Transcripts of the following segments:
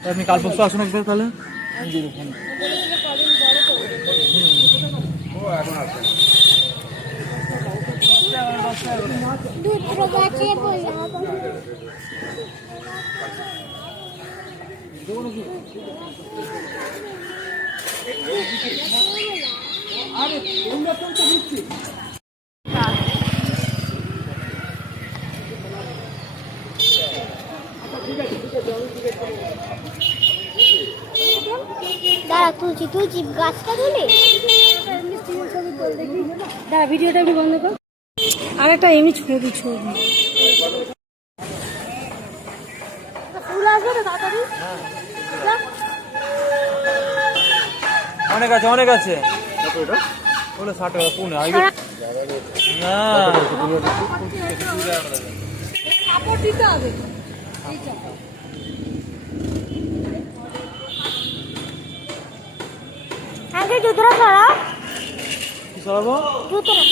আপনি কাল পরশু আসুন একবার তাহলে। দুটো গাছে বললাম দাঁড়া তুলছি তুলছি গাছটা তুলি দাঁড়া ভিডিওটা একটু বন্ধ কর। আর একটা এমনি তাড়াতাড়ি? যা। অনেক আছে অনেক আছে। বলে ষাট টাকা পুনে না। কাপড় দিতে হবে। এইটা। আগে জুতোটা সরা কি সরাবো? জুতোটা।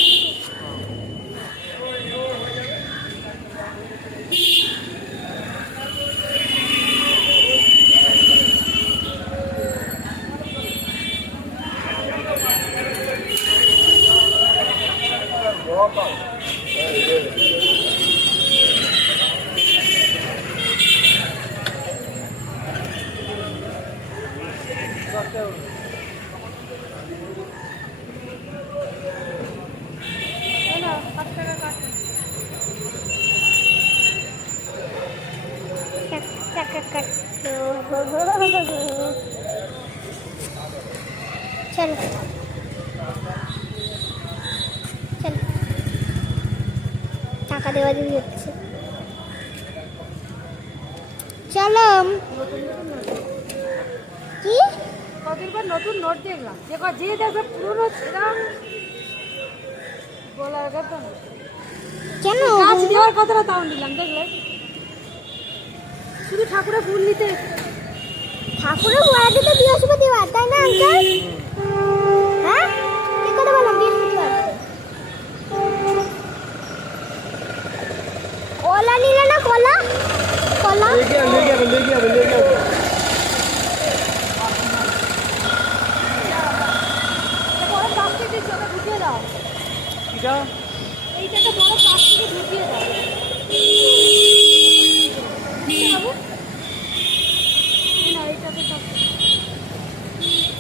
চলো। চলো। টাকা দেওয়া দিয়ে যাচ্ছে চলো। কি? কদিন পর নতুন নোট দেখলাম। যে যে দেখবে পুরনো ছেঁড়া। বলার কথা কেন? গাছ দেওয়ার কথাটা তাও নিলাম দেখলে? শুধু ঠাকুরের ফুল নিতে। ঠাকুরের গোড়াতে তো বৃহস্পতিবার তাই না আঙ্কেল? হ্যাঁ? কি করে বললাম বৃহস্পতিবার কলা নিলে না কলা? কলা লেগে যাবে লেগে যাবে লেগে যাবে বড় প্লাস্টিক দিচ্ছে ওটা ঢুকিয়ে দাও কিটা এইটাকে বড় প্লাস্টিকে ঢুকিয়ে দাও ঢুকিয়ে দেবো? না, এইটাতে থাক।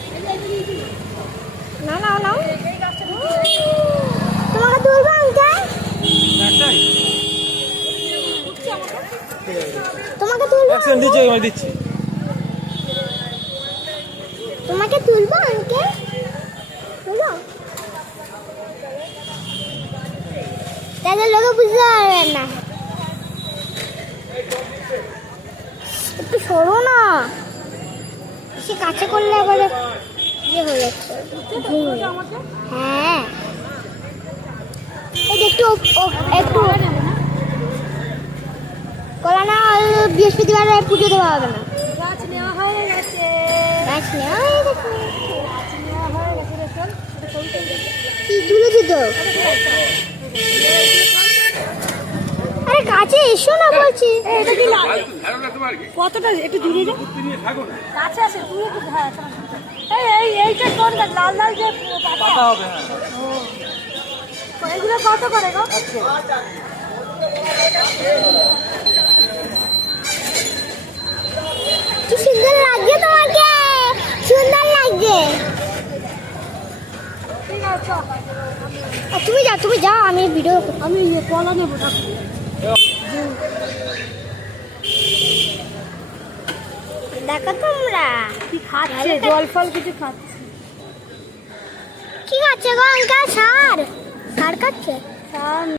এই যে, এই যে, এই যে। না নাও নাও এই গাছটা ঢুকিয়ে দাও। তোমাকে তুলবো আঙ্কেল একটাই উঠছে আমার কাছে। তোমাকে তুলবো এক সেকেন্ড দিচ্ছি, আমি দিচ্ছি। তোমাকে তুলবো আঙ্কেল? তুলো। তাহলে লোকে বুঝতে পারবে না। একটু সরো না। সে কাছে করলে আবার ইয়ে হয়ে যাচ্ছে। হয়ে। একটু একটু কলা না বৃহস্পতিবার পুজো দেওয়া হবে না। গাছ নেওয়া হয়ে গেছে। গাছ নেওয়া হয়ে গেছে। গাছ নেওয়া হয়ে গেছে রে, চল এটা ছবিটা উঠে দে। কি তুলে দিত আরে কাছে এসো না বলছি। কতটা একটু দূরে যা কাছে আছে তুই একটু হ্যাঁ এই এই এইটা কোন গাছ? লাল লাল যে পাতা। পাতা হবে হ্যাঁ। এগুলো কত করে গো কি সুন্দর লাগছে তোমাকে সুন্দর লাগছে ঠিক আছে চল। আর তুমি যা তুমি যাও আমি ভিডিও আমি কলা নেব দেখো তোমরা। কি খাচ্ছে? জল ফল কিছু খাচ্ছে? কি খাচ্ছে গো আঙ্কা সার। সার খাচ্ছে? তা